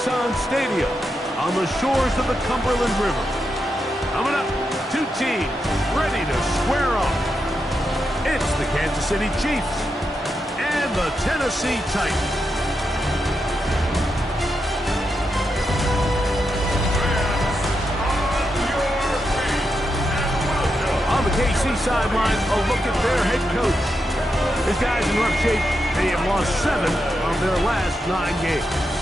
Nissan Stadium on the shores of the Cumberland River. Coming up, two teams ready to square off. It's the Kansas City Chiefs and the Tennessee Titans. On the KC sideline, a look at their head coach. His guys in rough shape. They have lost 7 of their last 9 games.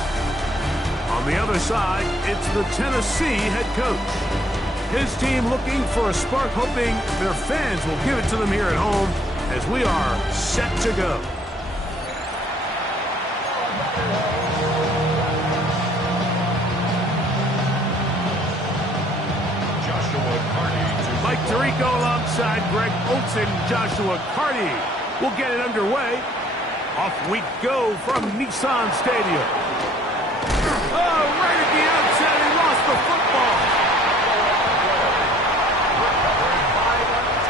On the other side, it's the Tennessee head coach. His team looking for a spark, hoping their fans will give it to them here at home as we are set to go. Mike Tirico alongside Greg Olsen, Joshua Carty will get it underway. Off we go from Nissan Stadium. Oh, right at the outset, he lost the football.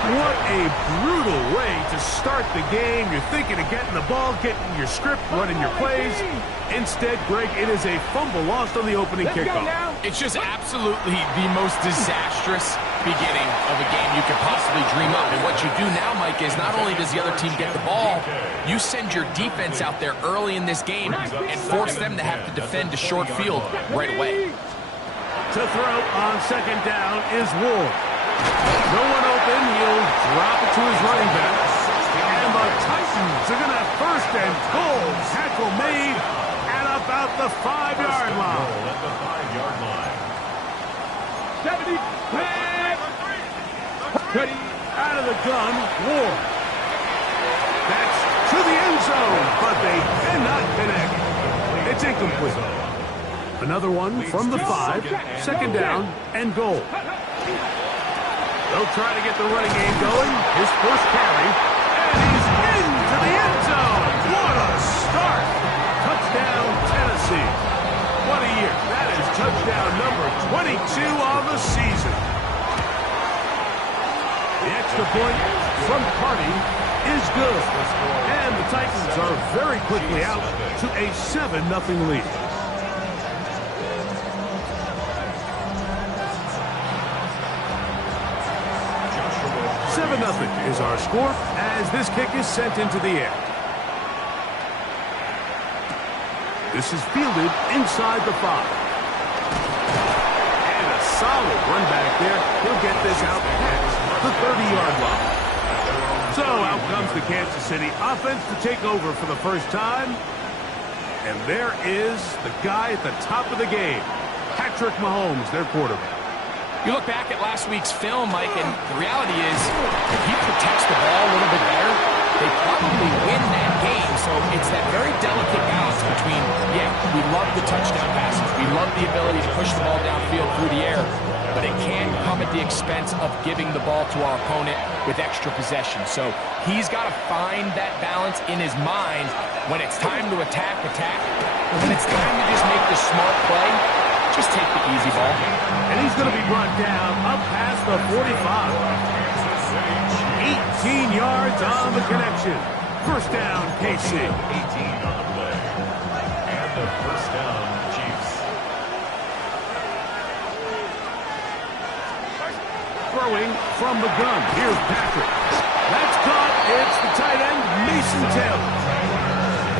What a brutal way to start the game. You're thinking of getting the ball, getting your script, running your plays. Instead, Greg, it is a fumble lost on the opening kickoff. It's just absolutely the most disastrous beginning of a game you could possibly dream up. And what you do now, Mike, is not only does the other team get the ball, you send your defense out there early in this game and force them to have to defend a short field right away. To throw on second down is Ward. No one open. He'll drop it to his running back. And the Titans are going to have first and goal. Tackle made at about the 5-yard line. 70. Out of the gun, Ward. That's to the end zone, but they cannot connect. It's incomplete. Another one from the 5, second down and goal. They'll try to get the running game going. His first carry, and he's into the end zone. What a start. Touchdown, Tennessee. What a year. That is touchdown number 22 on the season. The extra point from Carty is good. And the Titans are very quickly out to a 7-0 lead. Nothing is our score as this kick is sent into the air. This is fielded inside the 5. And a solid run back there. He'll get this out past the 30-yard line. So out comes the Kansas City offense to take over for the first time. And there is the guy at the top of the game, Patrick Mahomes, their quarterback. You look back at last week's film, Mike, and the reality is if he protects the ball a little bit better, they probably win that game. So it's that very delicate balance between, yeah, we love the touchdown passes. We love the ability to push the ball downfield through the air, but it can come at the expense of giving the ball to our opponent with extra possession. So he's got to find that balance in his mind when it's time to attack. And when it's time to just make the smart play, just take the easy ball. And he's going to be brought down up past the 45. 18 yards on the connection. First down, KC. 18 on the play. And the first down, Chiefs. Throwing from the gun. Here's Patrick. That's caught. It's the tight end, Mason Taylor.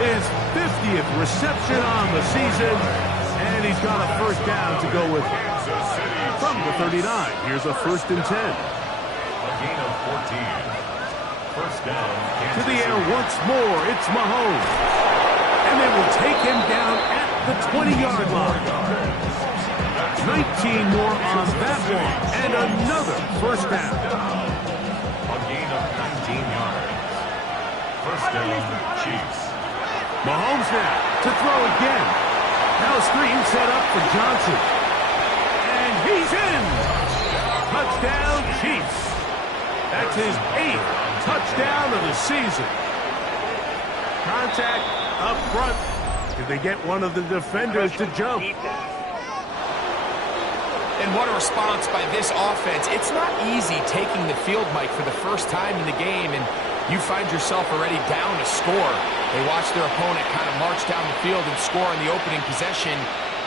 His 50th reception on the season. And he's got a first down to go with him. From the 39, here's a 1st and 10. A gain of 14. First down. To the air once more, it's Mahomes. And they will take him down at the 20-yard line. 19 more on that one. And another first down. A gain of 19 yards. First down, Chiefs. Mahomes now to throw again. Now a screen set up for Johnson. And he's in. Touchdown, Chiefs. That's his 8th touchdown of the season. Contact up front. Did they get one of the defenders to jump? And what a response by this offense. It's not easy taking the field, Mike, for the first time in the game, and you find yourself already down a score. They watch their opponent kind of march down the field and score on the opening possession.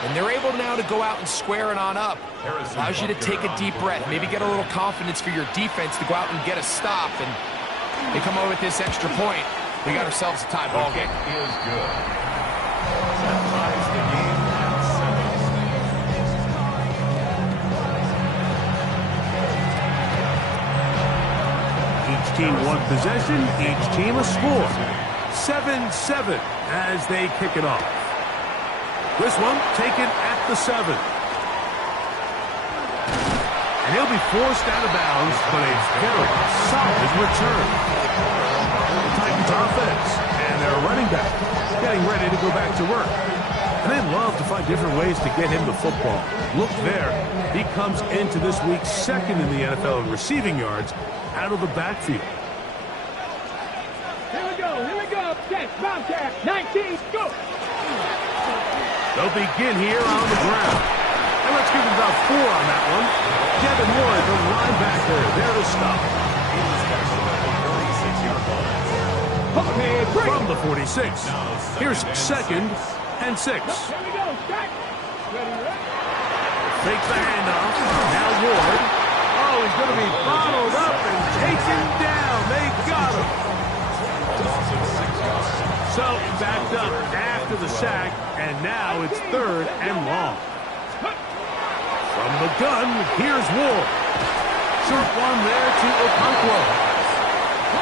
And they're able now to go out and square it on up. Allows you to take a deep breath, maybe get a little confidence for your defense to go out and get a stop. And they come over with this extra point. We got ourselves a tie ball game. Is good. That ties the game at 7. Each team one possession, each team a score. 7-7 as they kick it off. This one taken at the 7. And he'll be forced out of bounds, but a very solid return. The Titans offense and their running back getting ready to go back to work. And they love to find different ways to get him the football. Look there. He comes into this week second in the NFL in receiving yards out of the backfield. Here we go. Catch, Bobcat, 19, go. They'll begin here on the ground. And let's give him about 4 on that one. Devin Lloyd, the linebacker, there to stop. From the 46. Here's 2nd and 6. Here we go, Jack. Fake the handoff. Now Ward. Oh, he's going to be bottled up and taken down. They got him. So backed up after the sack, and now it's 3rd and long. From the gun, here's Ward. Short one there to Okonkwo.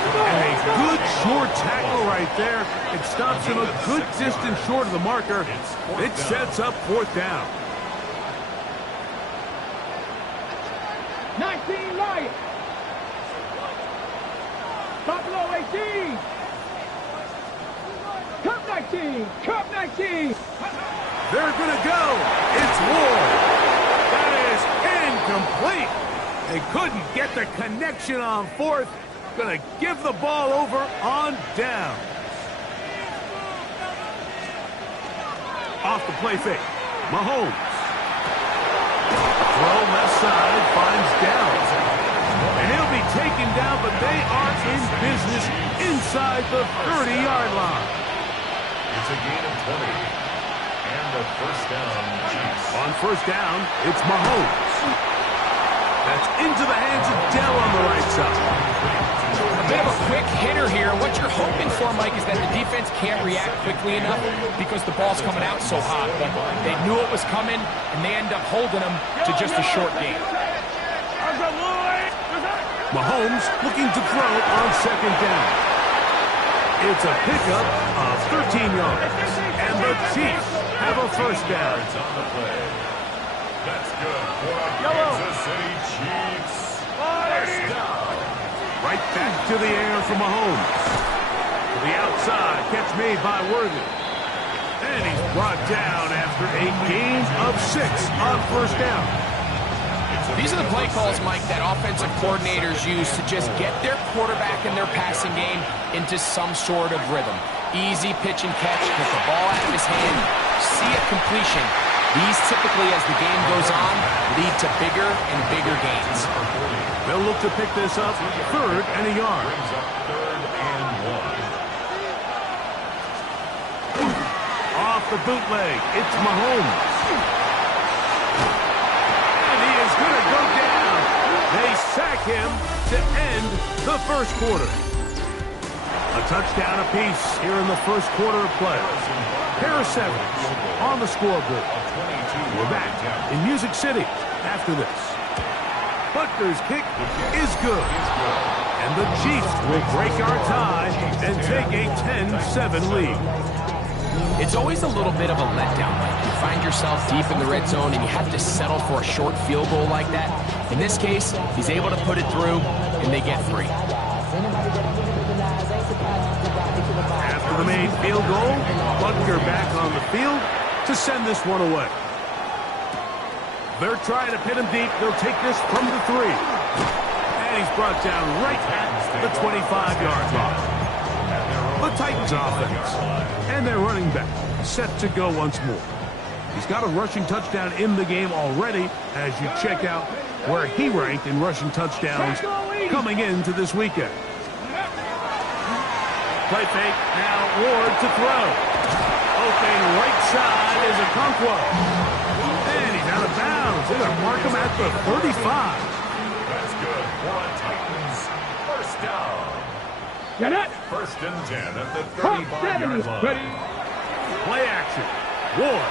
And a good short tackle right there. It stops him a good distance short of the marker. It sets up 4th down. 19, Lions. Buffalo 18. Cup 19. Cup 19. They're going to go. It's Ward. That is incomplete. They couldn't get the connection on 4th. Going to give the ball over on down. Off the play fake. Mahomes. Throw left side, finds Downs. And he'll be taken down, but they are in business inside the 30-yard line. It's a gain of 20. And the first down, Chiefs. On first down, it's Mahomes. That's into the hands of Dell on the right side. A bit of a quick hitter here. What you're hoping for, Mike, is that the defense can't react quickly enough because the ball's coming out so hot. But they knew it was coming, and they end up holding them to just a short game. Mahomes looking to throw on 2nd down. It's a pickup of 13 yards. And the Chiefs have a first down. On the play. That's good for Kansas City Chiefs. First down. Right back to the air for Mahomes. To the outside, catch made by Worthy. And he's brought down after a gain of 6 on first down. These are the play calls, Mike, that offensive coordinators use to just get their quarterback and their passing game into some sort of rhythm. Easy pitch and catch, get the ball out of his hand, see a completion. These typically, as the game goes on, lead to bigger and bigger gains. They'll look to pick this up 3rd and a yard. Brings up 3rd and 1. Off the bootleg, it's Mahomes. And he is going to go down. They sack him to end the first quarter. A touchdown apiece here in the first quarter of play. Harris Evans on the scoreboard. We're back in Music City after this. Butker's kick is good. And the Chiefs will break our tie and take a 10-7 lead. It's always a little bit of a letdown. Like you find yourself deep in the red zone and you have to settle for a short field goal like that. In this case, he's able to put it through and they get 3. After the made field goal, Butker back on the field to send this one away. They're trying to pin him deep. They'll take this from the 3. And he's brought down right at the 25-yard line. The Titans offense and their running back set to go once more. He's got a rushing touchdown in the game already as you check out where he ranked in rushing touchdowns coming into this weekend. Play fake, now Ward to throw. Open right side is Okonkwo. They're going to mark him at the 35. That's good for a Titans first down. Get it. First and 10 at the Top 35-yard 70. line. Ready. Play action. Ward.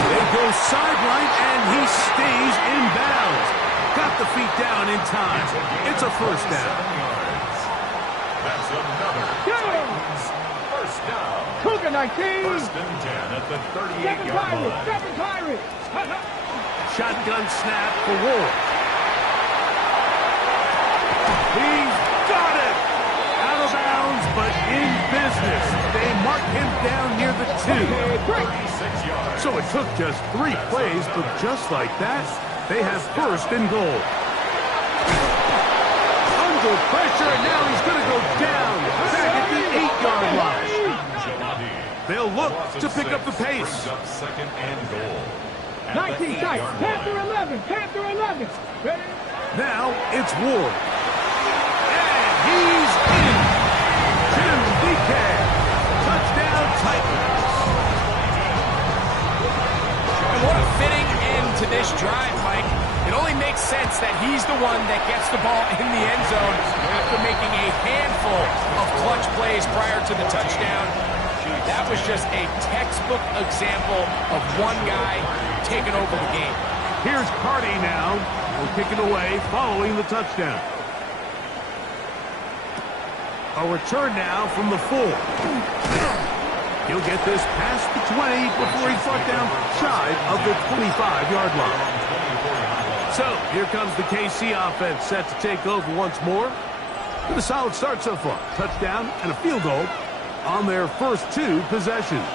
They go sideline, and he stays in bounds. Got the feet down in time. It's a first down. 7 yards. That's another Titans first down. Cougar 19. First and 10 at the 7 38-yard Pirates. line. 7 Pirates. Shotgun snap for Ward. He's got it. Out of bounds, but in business. They mark him down near the 2. 36 yards. So it took just 3 plays, but just like that, they have first and goal. Under pressure, and now he's going to go down back at the 8-yard line. They'll look to pick up the pace. Brings up second and goal. At 19 the tight. 8-yard Panther line. 11. Panther 11. Ready. Now it's Ward. And he's in. Tim DK. Touchdown Titans. And what a fitting end to this drive, Mike. It only makes sense that he's the one that gets the ball in the end zone after making a handful of clutch plays prior to the touchdown. That was just a textbook example of one guy taking over the game. Here's Carty now. Will kick it away following the touchdown. A return now from the 4. He'll get this past the 20 before he's brought down shy of the 25-yard line. So here comes the KC offense set to take over once more. With a solid start so far. Touchdown and a field goal on their first 2 possessions.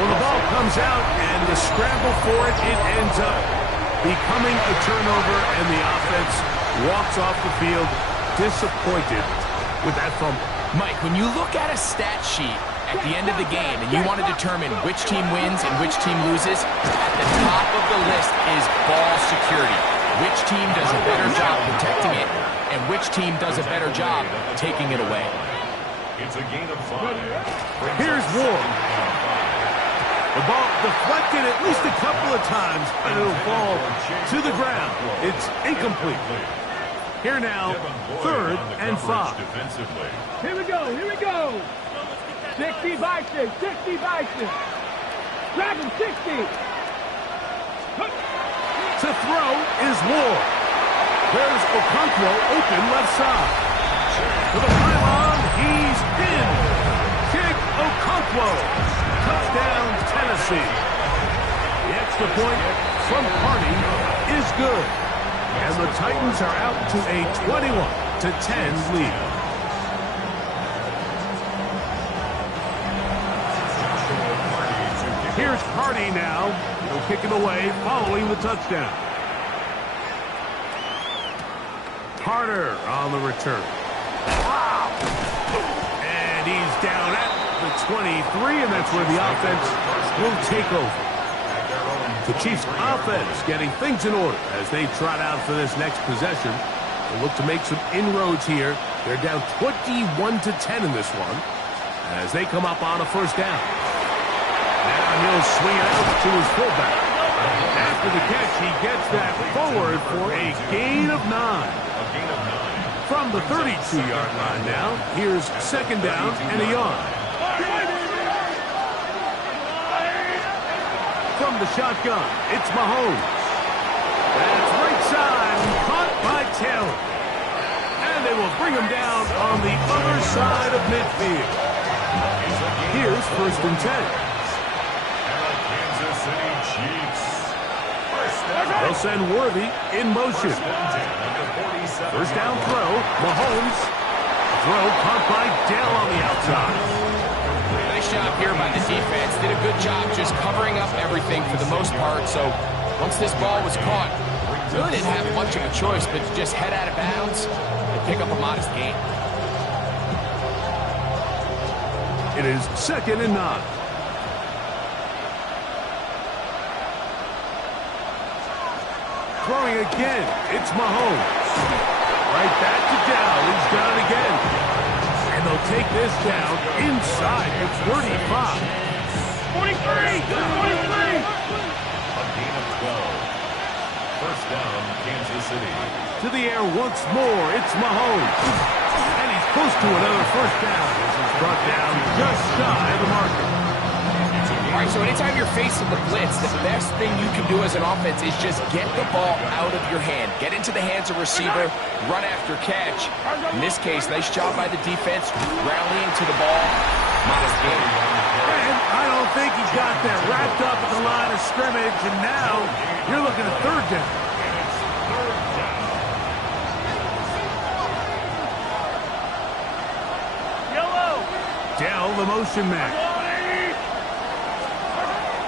Well, the ball comes out, and the scramble for it, it ends up becoming a turnover, and the offense walks off the field disappointed with that fumble. Mike, when you look at a stat sheet at the end of the game and you want to determine which team wins and which team loses, at the top of the list is ball security. Which team does a better job protecting it, and which team does a better job taking it away. It's a gain of 5. Here's Ward. The ball deflected at least a couple of times, and it'll fall to the ground. It's incomplete. Here now, 3rd and 5. Defensively. Here we go. Here we go. 60 Bison. 60 Bison. Grab him. 60. To throw is Ward. There's Okonkwo open left side. To the pylon, he's in. Kick Okonkwo. Touchdown, Tennessee. The extra point from Carty is good. And the Titans are out to a 21-10 lead. Here's Carty now. He'll kick it away following the touchdown. Carter on the return. And he's down at the 23, and that's where the offense will take over. The Chiefs offense getting things in order as they trot out for this next possession. They look to make some inroads here. They're down 21-10 in this one as they come up on a first down. Now he'll swing it out to his fullback. After the catch, he gets that forward for a gain of 9. From the 32-yard line now, here's second down and a yard. From the shotgun, it's Mahomes. That's right side, caught by Taylor. And they will bring him down on the other side of midfield. Here's 1st and 10. Kansas City Chiefs. They'll send Worthy in motion. First down throw, Mahomes. Throw caught by Dell on the outside. Nice job here by the defense. Did a good job just covering up everything for the most part. So once this ball was caught, really didn't have much of a choice but to just head out of bounds and pick up a modest gain. It is 2nd and 9. Throwing again. It's Mahomes. Right back to Dow. He's got it again. And they'll take this down inside the 35. 43! 43! A gain of 12. First down, Kansas City. To the air once more. It's Mahomes. And he's close to another first down. This is brought down just shy of the marker. All right, so anytime you're facing the blitz, the best thing you can do as an offense is just get the ball out of your hand. Get into the hands of receiver, run after catch. In this case, nice job by the defense, rallying to the ball. Modest game. And I don't think he's got that wrapped up at the line of scrimmage, and now you're looking at third down. Yellow! Dell, the motion man.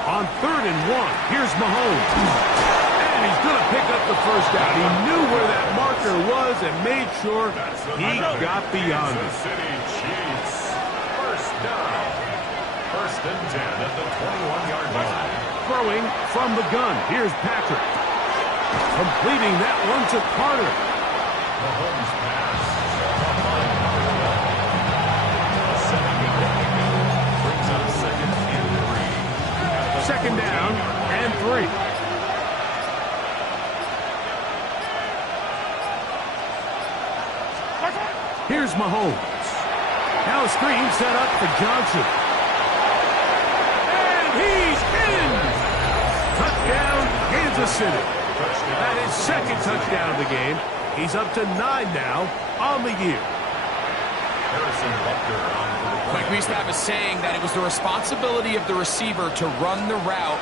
On 3rd and 1, here's Mahomes. And he's going to pick up the first down. He knew where that marker was and made sure he got beyond it. City Chiefs. First down. First and 10 at the 21-yard line. Throwing from the gun. Here's Patrick. Completing that one to Carter. Mahomes pass. Brings up second and 3. Second down and 3. Here's Mahomes. Now a screen set up for Johnson. And he's in! Touchdown, Kansas City. That is second touchdown of the game. He's up to 9 now on the year. Harrison Butker on for the play. Like we used to have a saying that it was the responsibility of the receiver to run the route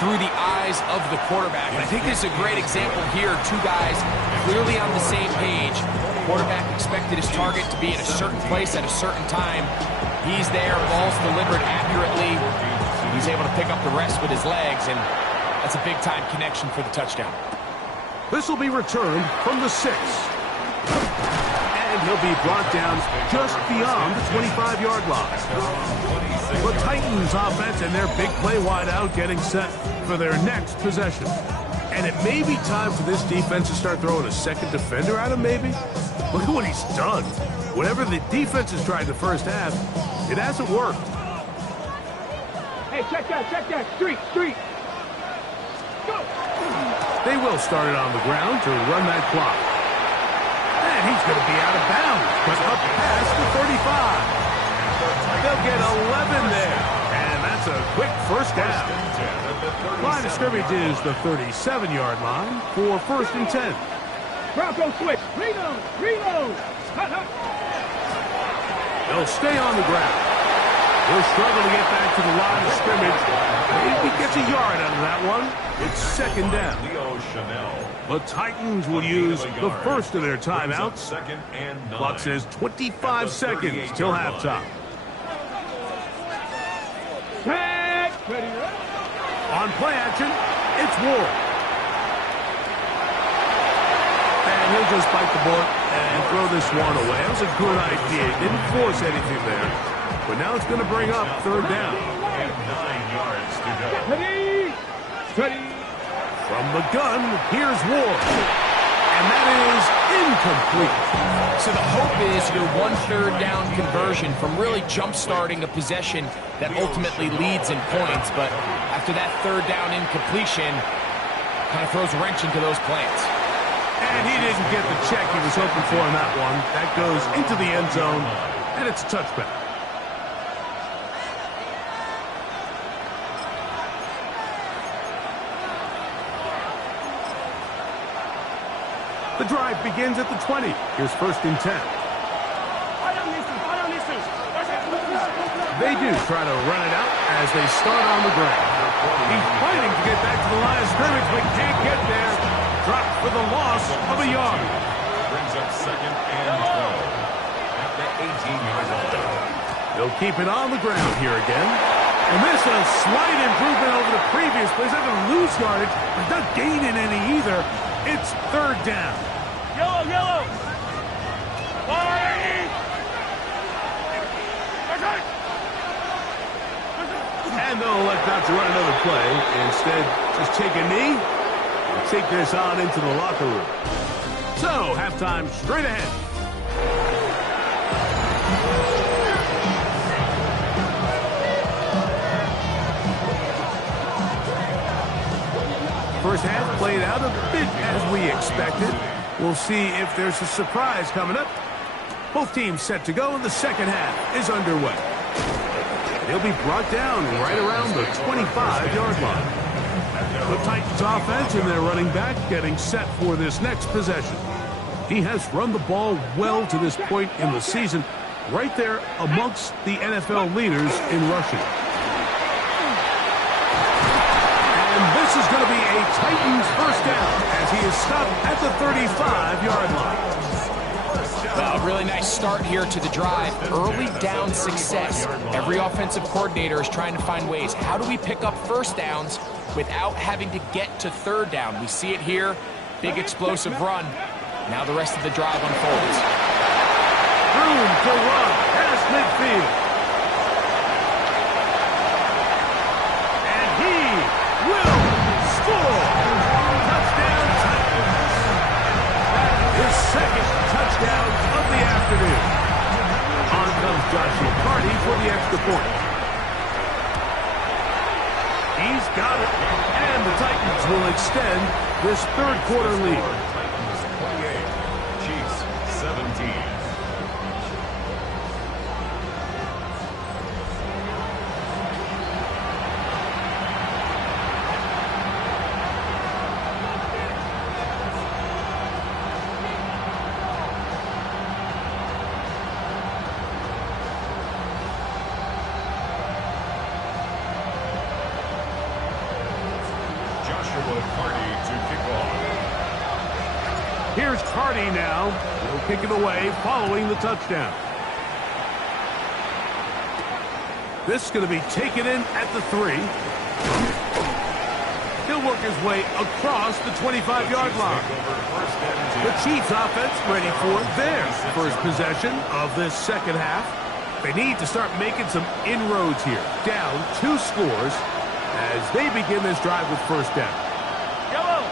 through the eyes of the quarterback. And I think this is a great example here. Two guys clearly on the same page. Quarterback expected his target to be in a certain place at a certain time. He's there, ball's delivered accurately. He's able to pick up the rest with his legs, and that's a big-time connection for the touchdown. This will be returned from the 6. And he'll be brought down just beyond the 25-yard line. The Titans offense and their big play wideout getting set for their next possession. And it may be time for this defense to start throwing a second defender at him, maybe. Look at what he's done. Whatever the defense has tried the first half, it hasn't worked. Hey, check that. Street. Go! They will start it on the ground to run that clock. And he's going to be out of bounds, but up past the 35. They'll get 11 there. And that's a quick first down. Line of scrimmage is the 37-yard line for 1st and 10. Bronco switch. Reload. Hut. They'll stay on the ground. He'll struggle to get back to the line of scrimmage. Maybe gets a yard out of that one. It's second down. Leo Chanel. The Titans will use the first of their timeouts. Second and 9. Clock says 25 seconds till halftime. Ready. On play action, it's Ward. And he'll just bite the bullet and throw this one away. That was a good idea. Didn't force anything there. But now it's going to bring up third down. And 9 yards to go. Ready. From the gun, here's Ward. And that is incomplete. So the hope is your 1/3 down conversion from really jump-starting a possession that ultimately leads in points. But after that 3rd down incompletion, kind of throws a wrench into those plans. And he didn't get the check he was hoping for on that one. That goes into the end zone, and it's a touchback. The drive begins at the 20. Here's 1st and 10. They do try to run it out as they start on the ground. He's fighting to get back to the line of scrimmage, but can't get there. Dropped for the loss of a yard. Brings up second and 12 at the 18-yard line. They'll keep it on the ground here again. And this is a slight improvement over the previous plays. They're going to lose yardage, but not gaining any either. It's 3rd down. Yellow. And they'll elect not to run another play. Instead, just take a knee take this on into the locker room. So, halftime straight ahead. First half played out a bit as we expected. We'll see if there's a surprise coming up. Both teams set to go, and the second half is underway. He'll be brought down right around the 25-yard line. The Titans offense and their running back getting set for this next possession. He has run the ball well to this point in the season, right there amongst the NFL leaders in rushing. And this is going to be a Titans first down as he is stopped at the 35-yard line. Well, really nice start here to the drive. Early down success. Every offensive coordinator is trying to find ways. How do we pick up first downs without having to get to third down? We see it here. Big explosive run. Now the rest of the drive unfolds. Room to run past midfield. And he will score. Touchdown Titans. His second touchdown of the afternoon. On comes Joshua Carty for the extra point. He's got it. And the Titans will extend this third quarter lead. 28, Chiefs 17. Here's Carty now. He'll kick it away following the touchdown. This is going to be taken in at the 3. He'll work his way across the 25-yard line. The Chiefs offense ready for their first possession of this second half. They need to start making some inroads here. Down 2 scores as they begin this drive with first down. Yellow.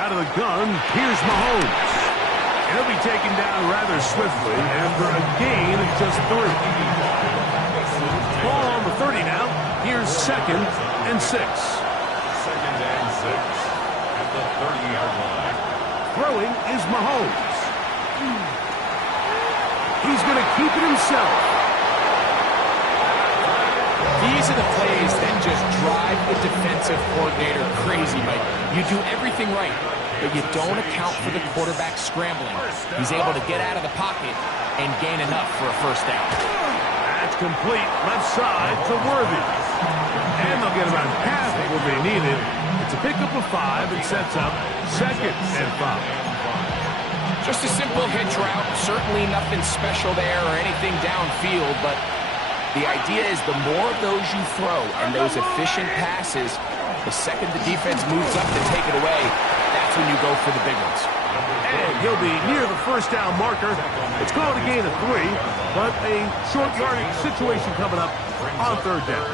Out of the gun, here's Mahomes. He'll be taken down rather swiftly after a gain of just 3. Ball on the 30 now. Here's 2nd and 6. 2nd and 6 at the 30-yard line. Throwing is Mahomes. He's going to keep it himself. These are the plays that just drive the defensive coordinator crazy, Mike. You do everything right, but you don't account for the quarterback scrambling. He's able to get out of the pocket and gain enough for a first down. That's complete left side to Worthy. And they'll get about half of what they needed. It's a pickup of 5 and sets up 2nd and 5. Just a simple hitch route. Certainly nothing special there or anything downfield, but the idea is the more of those you throw and those efficient passes, the second the defense moves up to take it away, that's when you go for the big ones. And he'll be near the first down marker. It's called a gain of 3, but a short yardage situation coming up on third down.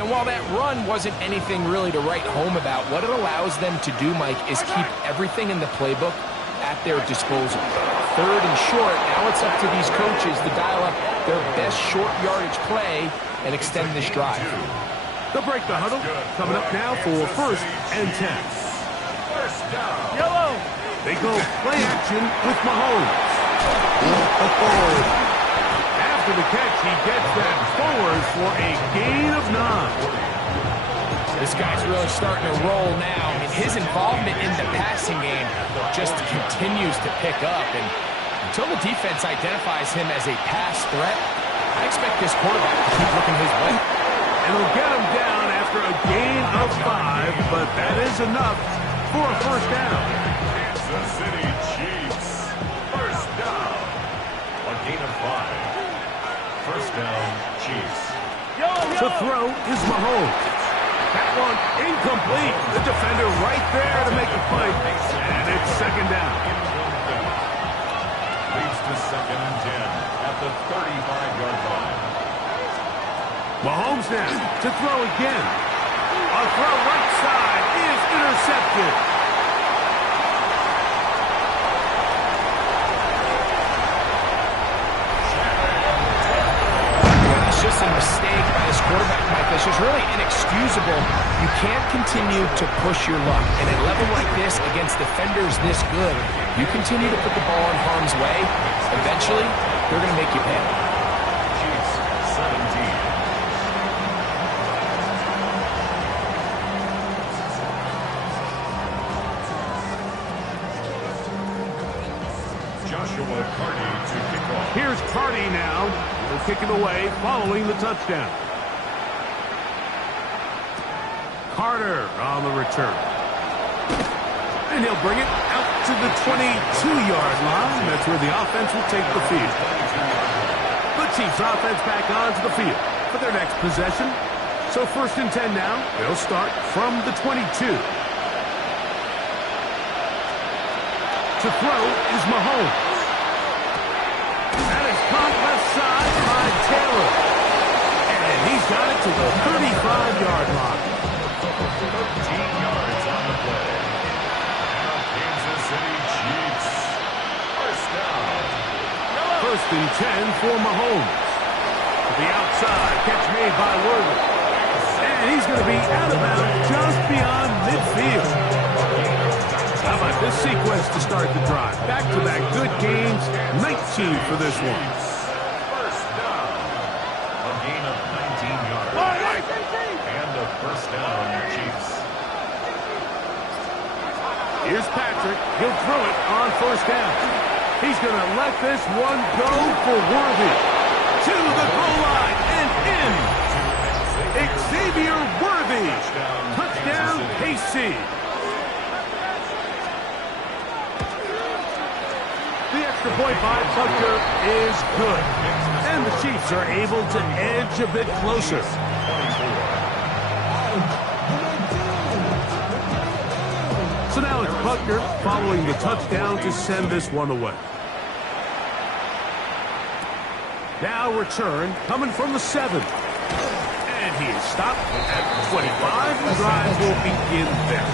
And while that run wasn't anything really to write home about, what it allows them to do, Mike, is keep everything in the playbook at their disposal. Third and short, now it's up to these coaches to dial up their best short yardage play and extend this drive. They'll break the huddle. Coming up now for 1st and 10. First down. Yellow. They go play action with Mahomes. After the catch, he gets that forward for a gain of 9. This guy's really starting to roll now. I mean, his involvement in the passing game just continues to pick up. And until the defense identifies him as a pass threat, I expect this quarterback to keep looking his way. And he'll get him down after a gain of 5, but that is enough for a first down. Kansas City Chiefs. First down. A gain of 5. First down, Chiefs. To throw is Mahomes. That one incomplete. The defender right there to make the play. And it's second down. Leads to 2nd and 10 at the 35-yard line. Mahomes now to throw again. A throw right side is intercepted. That's just a mistake by this quarterback, Mike. That's just really inexcusable. You can't continue to push your luck. And at a level like this, against defenders this good, you continue to put the ball in harm's way, eventually, they're going to make you pay. Chiefs 17. Joshua Carty to kick off. Here's Carty now. He'll kick it away following the touchdown. Carter on the return. And he'll bring it out to the 22-yard line. That's where the offense will take the field. The Chiefs offense back onto the field for their next possession. So 1st and 10 now. They'll start from the 22. To throw is Mahomes. That is caught left side by Taylor. And he's got it to the 35-yard line. 13 yards on the play. Now Kansas City Chiefs. First down. 1st and 10 for Mahomes. To the outside, catch made by Worthy. And he's going to be out of bounds just beyond midfield. How about this sequence to start the drive? Back-to-back good games, 19 for this one. First down. A gain of 19 yards. And a first down, Chiefs. Here's Patrick. He'll throw it on 1st down. He's going to let this one go for Worthy. To the goal line and in. Xavier Worthy. Touchdown, KC. The extra point by Butker is good. And the Chiefs are able to edge a bit closer. So now it's Butker following the touchdown to send this one away. Now return coming from the 7. And he is stopped at 25. The drive will begin there.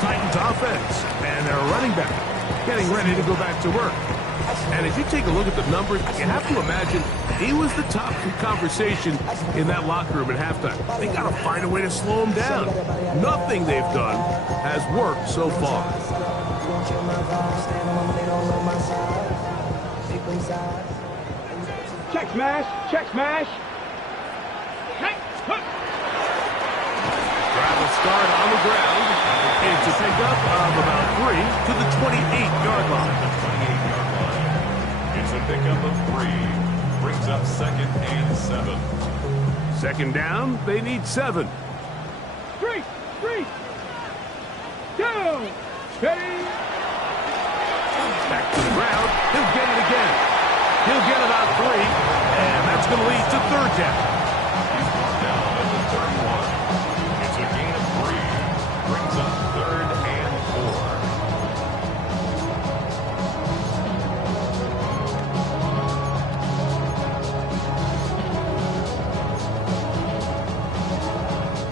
Titans offense and their running back getting ready to go back to work. And as you take a look at the numbers, you have to imagine he was the top of the conversation in that locker room at halftime. They got to find a way to slow him down. Nothing they've done has worked so far. Check smash, check smash. Drive will start on the ground. It's a pickup of about 3 to the 28-yard line. It's a pickup of 3. Brings up 2nd and 7. 2nd down, they need 7. 3, 2, steady. Back to the ground. He'll get it again. He'll get about 3, and that's going to lead to 3rd down. He's brought down at the 31. It's a gain of 3. Brings up 3rd and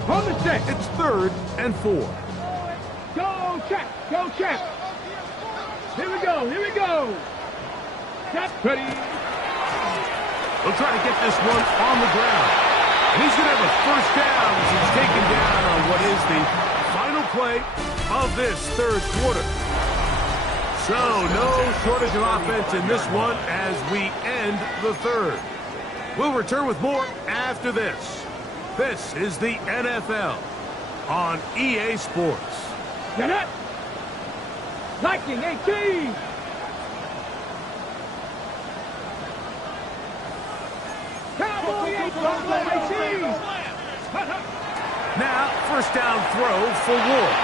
4. On the set. It's 3rd and 4. Go check, go check. Here we go, here we go. That's ready. They'll try to get this one on the ground. And he's going to have a 1st down as he's taken down on what is the final play of this 3rd quarter. So no shortage of offense in this one as we end the 3rd. We'll return with more after this. This is the NFL on EA Sports. Get it. Lightning 18. Cowboy 18. Now, 1st down throw for Ward.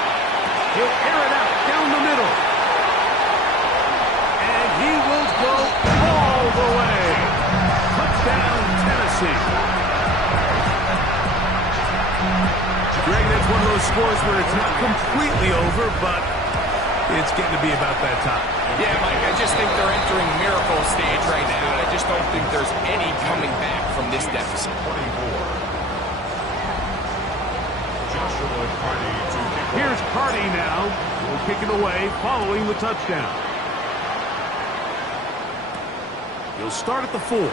He'll air it out down the middle. And he will go all the way. Touchdown, Tennessee. Greg, that's one of those scores where it's not completely over, but It's getting to be about that time. Yeah, Mike, I just think they're entering miracle stage right now, and I just don't think there's any coming back from this deficit. 24. Joshua Carty to kick off. Here's Carty now. Will kick it away following the touchdown. He'll start at the 4. Ooh.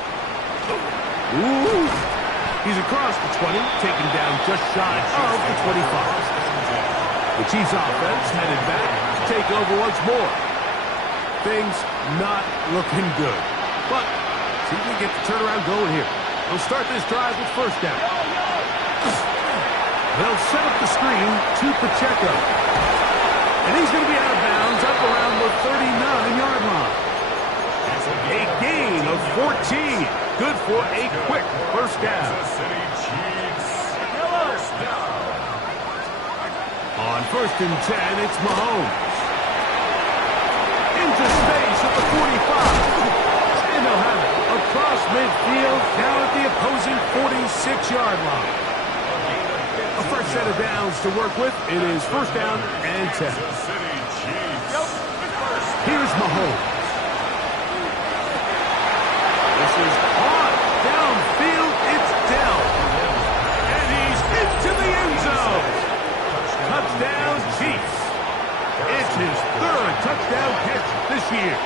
He's across the 20, taken down just shy of the 25. The Chiefs offense headed back to take over once more. Things not looking good. But see if we get the turnaround going here. They'll start this drive with first down. They'll set up the screen to Pacheco. And he's going to be out of bounds up around the 39-yard line. A gain of 14. Good for a quick first down. Kansas City Chiefs. First down. On first and 10, it's Mahomes. Into space at the 45. And they'll have it across midfield down at the opposing 46-yard line. A fresh set of downs to work with. It is first down and 10. Kansas City Chiefs. Here's Mahomes. This is caught downfield. It's Dell. And he's into the end zone. Touchdown, Chiefs. It's his third touchdown catch this year.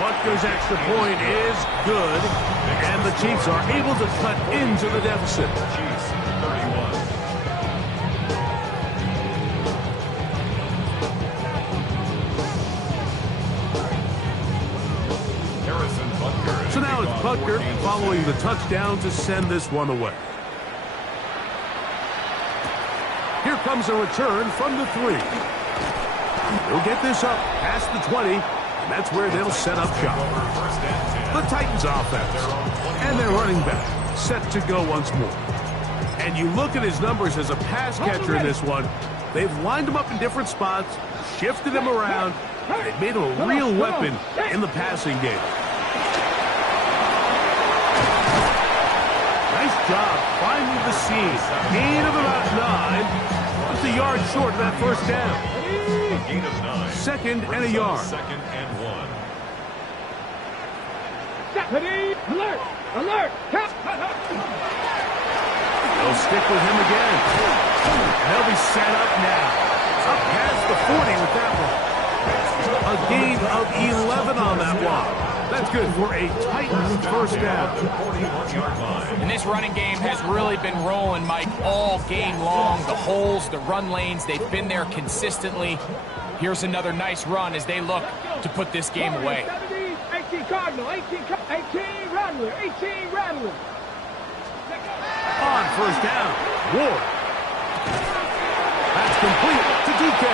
Butker's extra point is good, and the Chiefs are able to cut into the deficit. Chiefs 31. Harrison Butker. So now it's Butker following the touchdown to send this one away. Here comes a return from the 3. They'll get this up past the 20, and that's where they'll set up shop. The Titans offense and their running back set to go once more. And you look at his numbers as a pass catcher in this one. They've lined him up in different spots, shifted him around, and they've made him a real weapon in the passing game. Nice job finding the seam. Gain of about 9. Just a yard short of that first down. Gain of 9. Second and a yard. Second and 1. Ready, alert, alert, They'll stick with him again. And they'll be set up now. Up past the 40 with that one. A gain of 11 on that block. That's good for a Titans first down. 41-yard line. And this running game has really been rolling, Mike, all game long. The holes, the run lanes, they've been there consistently. Here's another nice run as they look to put this game away. 18 Cardinal, 18 Rattler, 18 Rattler. On first down, Ward. That's complete to DK.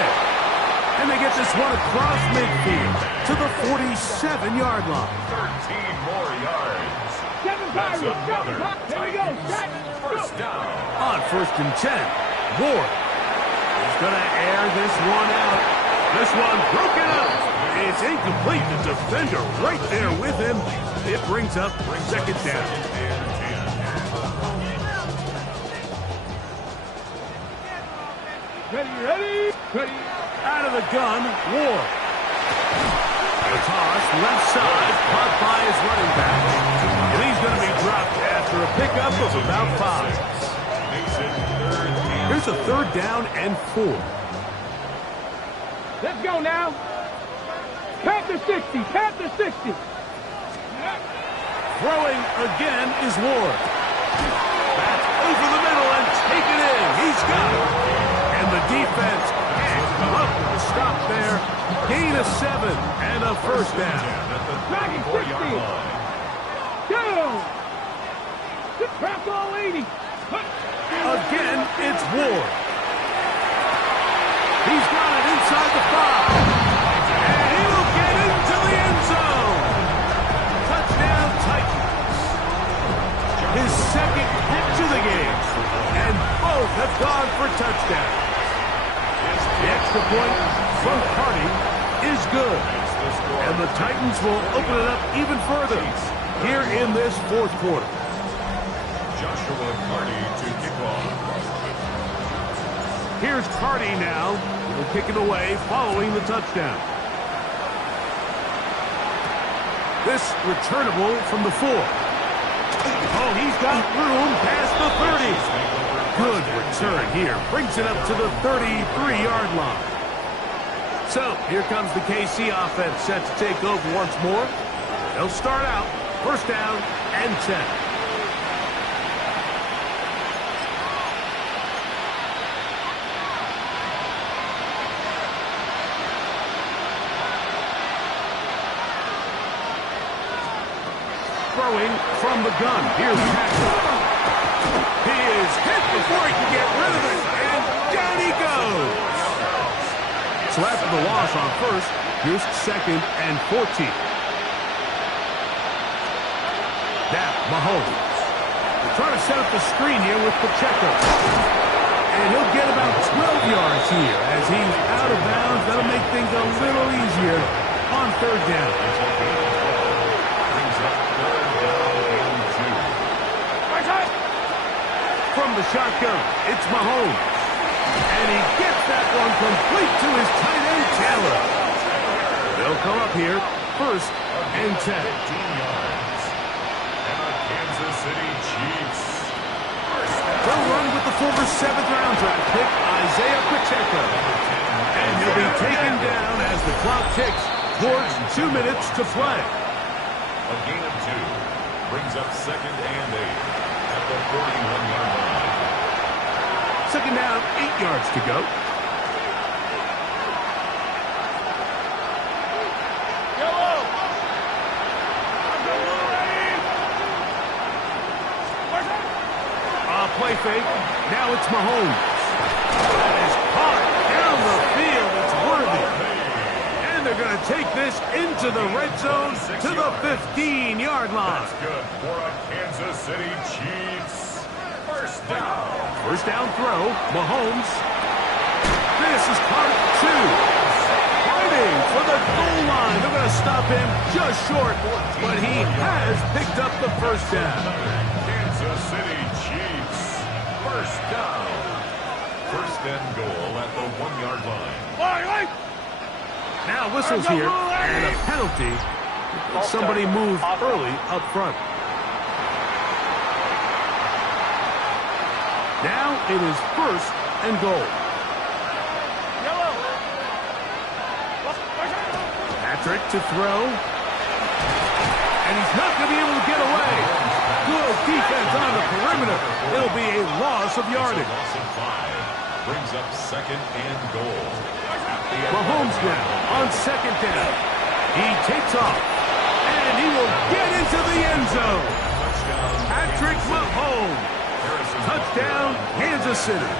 And they get this one across midfield to the 47-yard line. 13 more yards. 7 That's Pirates, 7 another Pirates. There we go. Titans first down. On first and 10, Ward is going to air this one out. This one broken up. It's incomplete. The defender right there with him. It brings up second down. Ready. Out of the gun, Ward. The toss, left side, caught by his running back. And he's going to be dropped after a pickup of about 5. Here's a third down and 4. Let's go now. Panther 60, Panther 60. Throwing again is Ward. Back over the middle and taken in. He's got it. And the defense can't come up with a stop there. Gain of 7 and a first down. Dragon 60. Go. Crack all 80. Again, it's Ward. He's got it inside the 5. And he'll get into the end zone. Touchdown, Titans. His second catch of the game. And both have gone for touchdowns. The extra point from Carty is good. And the Titans will open it up even further here in this fourth quarter. Joshua Carty to kick off. Here's Carty now. He'll kick it away following the touchdown. This returnable from the 4. Oh, he's got room past the 30. Good return here. Brings it up to the 33-yard line. So, here comes the KC offense set to take over once more. They'll start out first down and 10. Throwing from the gun. Here's Patrick. He is hit before he can get rid of it, and down he goes. So after the loss on first, here's second and 14. Now, Mahomes. They're trying to set up the screen here with Pacheco. And he'll get about 12 yards here as he's out of bounds. That'll make things a little easier on third down. From the shotgun, it's Mahomes. And he gets that one complete to his tight end, Taylor. They'll come up here, first and 10. Kansas City Chiefs. They'll run with the former 7th-round draft pick, Isaiah Pacheco. And he'll be taken down as the clock ticks towards 2 minutes to play. A gain of 2 brings up second and 8 at the 41-yard line. Second down, 8 yards to go. Play fake. Now it's Mahomes. That is caught down the field. It's worthy. And they're going to take this into the red zone to the 15-yard line. That's good for a Kansas City Chiefs. First down. First down throw. Mahomes. This is part 2. Fighting for the goal line. They're going to stop him just short, but he has picked up the first down. Kansas City Chiefs. First down. First and goal at the 1-yard line. Now whistles here and a penalty. Somebody moved early up front. Now it is first and goal. Patrick to throw. And he's not going to be able to get away. Good defense on the perimeter. It'll be a loss of yardage. Loss of 5 brings up second and goal. Mahomes now on second down. He takes off. And he will get into the end zone. Patrick Mahomes. Touchdown, Kansas City.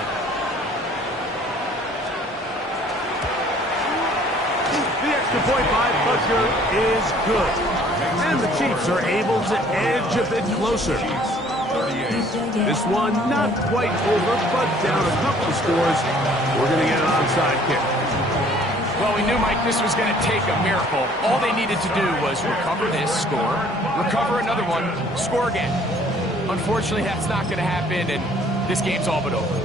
The extra point by Butker is good. And the Chiefs are able to edge a bit closer. This one not quite over, but down a couple of scores. We're going to get an onside kick. Well, we knew, Mike, this was going to take a miracle. All they needed to do was recover this, score, recover another one, score again. Unfortunately, that's not going to happen, and this game's all but over.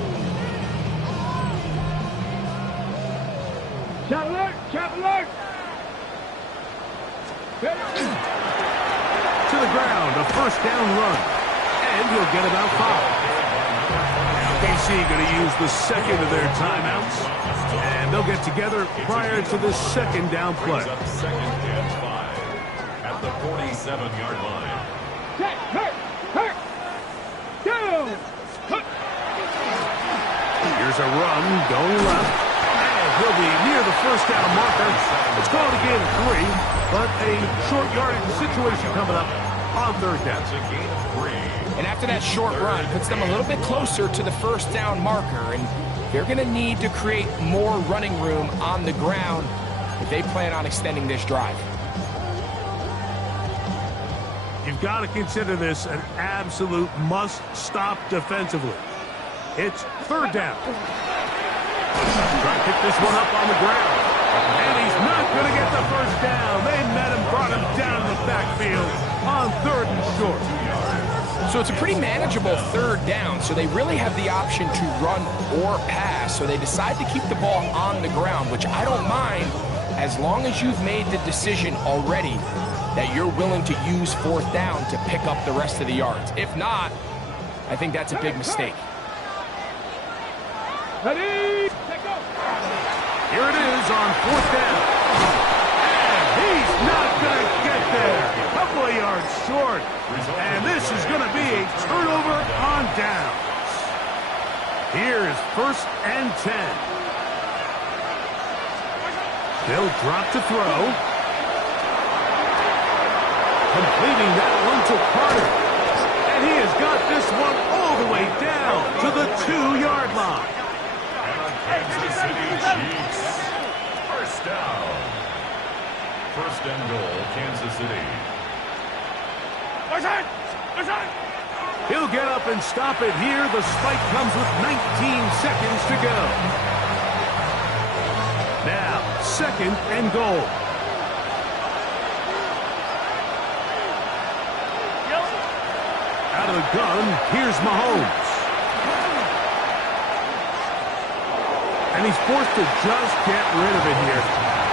Shot alert! Shot alert! To the ground, a first down run. And he'll get about 5. KC going to use the second of their timeouts. And they'll get together prior to the second down play. Second and 5 at the 47-yard line. Check! Hurt! Hurt! Down! Hut! Here's a run going left. And he'll be near the first down marker. It's called a gain of 3, but a short yardage situation coming up on third down. That's a gain of 3. And after that short run, puts them a little bit closer to the first down marker, and they're going to need to create more running room on the ground if they plan on extending this drive. You've got to consider this an absolute must-stop defensively. It's third down. Trying to pick this one up on the ground. And he's not going to get the first down. They met him, brought him down in the backfield. on 3rd and short. So it's a pretty manageable 3rd down, so they really have the option to run or pass. So they decide to keep the ball on the ground, which I don't mind as long as you've made the decision already that you're willing to use 4th down to pick up the rest of the yards. If not, I think that's a big mistake. Ready? Here it is on 4th down. And he's not going to get there. A couple of yards short. And this is going to be a turnover on downs. Here's 1st and 10. They'll drop to throw. Completing that one to Carter. And he has got this one all the way down to the 2-yard line. Kansas City Chiefs. 1st down. 1st and goal, Kansas City. He'll get up and stop it here. The spike comes with 19 seconds to go. Now, 2nd and goal. Out of the gun, here's Mahomes. And he's forced to just get rid of it here.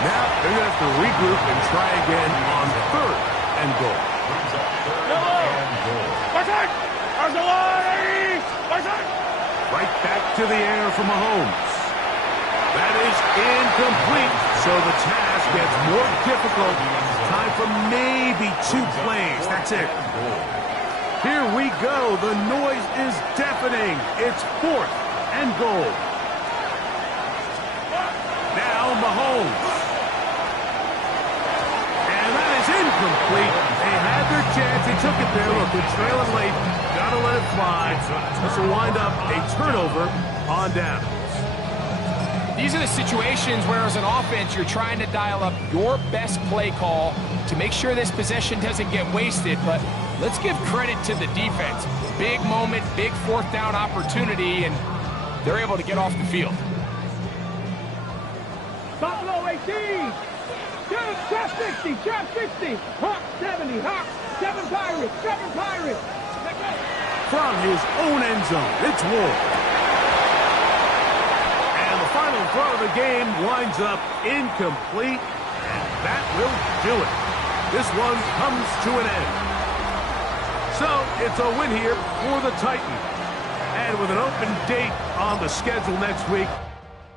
Now they're going to have to regroup and try again on 3rd and goal. Brings up 3rd and goal. Right back to the air for Mahomes. That is incomplete, so the task gets more difficult. Time for maybe 2 plays. That's it. Here we go. The noise is deafening. It's 4th and goal. Now Mahomes. And that is incomplete. They had their chance. They took it there. Look, they're trailing late. Got to let it fly. This will wind up a turnover on downs. These are the situations where, as an offense, you're trying to dial up your best play call to make sure this possession doesn't get wasted. But let's give credit to the defense. Big moment, big 4th down opportunity, and they're able to get off the field. Buffalo 18. Trap 60. Trap 60. Hawk 70. Hawk 7 Pirates. 7 Pirates. From his own end zone, it's Ward. And the final throw of the game winds up incomplete, and that will do it. This one comes to an end. So it's a win here for the Titans. And with an open date on the schedule next week,